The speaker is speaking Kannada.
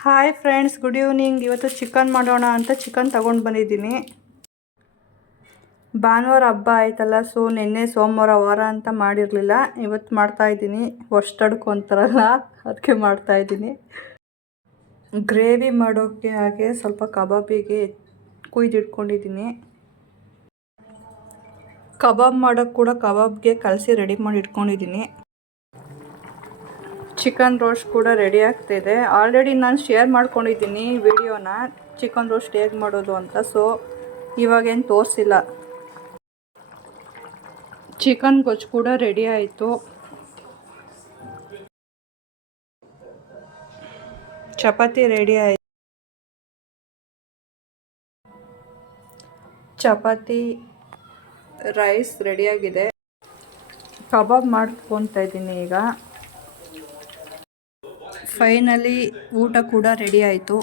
Hi friends, good evening. ಇವತ್ತು ಚಿಕನ್ ಮಾಡೋಣ ಅಂತ ಚಿಕನ್ ತಗೊಂಡು ಬಂದಿದ್ದೀನಿ. ಭಾನುವಾರ ಹಬ್ಬ ಆಯ್ತಲ್ಲ, ಸೊ ನಿನ್ನೆ ಸೋಮವಾರ ವಾರ ಅಂತ ಮಾಡಿರಲಿಲ್ಲ. ಇವತ್ತು ಮಾಡ್ತಾಯಿದ್ದೀನಿ. ವರ್ಷದಡ್ಕು ಅಂತಾರಲ್ಲ, ಅದಕ್ಕೆ ಮಾಡ್ತಾಯಿದ್ದೀನಿ. ಗ್ರೇವಿ ಮಾಡೋಕ್ಕೆ ಹಾಗೆ ಸ್ವಲ್ಪ ಕಬಾಬಿಗೆ ಕುಯ್ದಿಟ್ಕೊಂಡಿದ್ದೀನಿ. ಕಬಾಬ್ ಮಾಡೋಕ್ಕೆ ಕೂಡ ಕಬಾಬ್ಗೆ ಕಲಸಿ ರೆಡಿ ಮಾಡಿ ಇಟ್ಕೊಂಡಿದ್ದೀನಿ. ಚಿಕನ್ ರೋಸ್ಟ್ ಕೂಡ ರೆಡಿ ಆಗ್ತಿದೆ. ಆಲ್ರೆಡಿ ನಾನು ಶೇರ್ ಮಾಡ್ಕೊಂಡಿದ್ದೀನಿ ವಿಡಿಯೋನ, ಚಿಕನ್ ರೋಸ್ಟ್ ಹೇಗೆ ಮಾಡೋದು ಅಂತ. ಸೊ ಇವಾಗೇನು ತೋರಿಸಿಲ್ಲ. ಚಿಕನ್ ಗೊಜ್ಜು ಕೂಡ ರೆಡಿ ಆಯಿತು. ಚಪಾತಿ ರೆಡಿ ಆಯಿತು. ಚಪಾತಿ ರೈಸ್ ರೆಡಿಯಾಗಿದೆ. ಕಬಾಬ್ ಮಾಡ್ಕೊತಾ ಇದ್ದೀನಿ ಈಗ. ಫೈನಲಿ ಊಟ ಕೂಡ ರೆಡಿ ಆಯಿತು.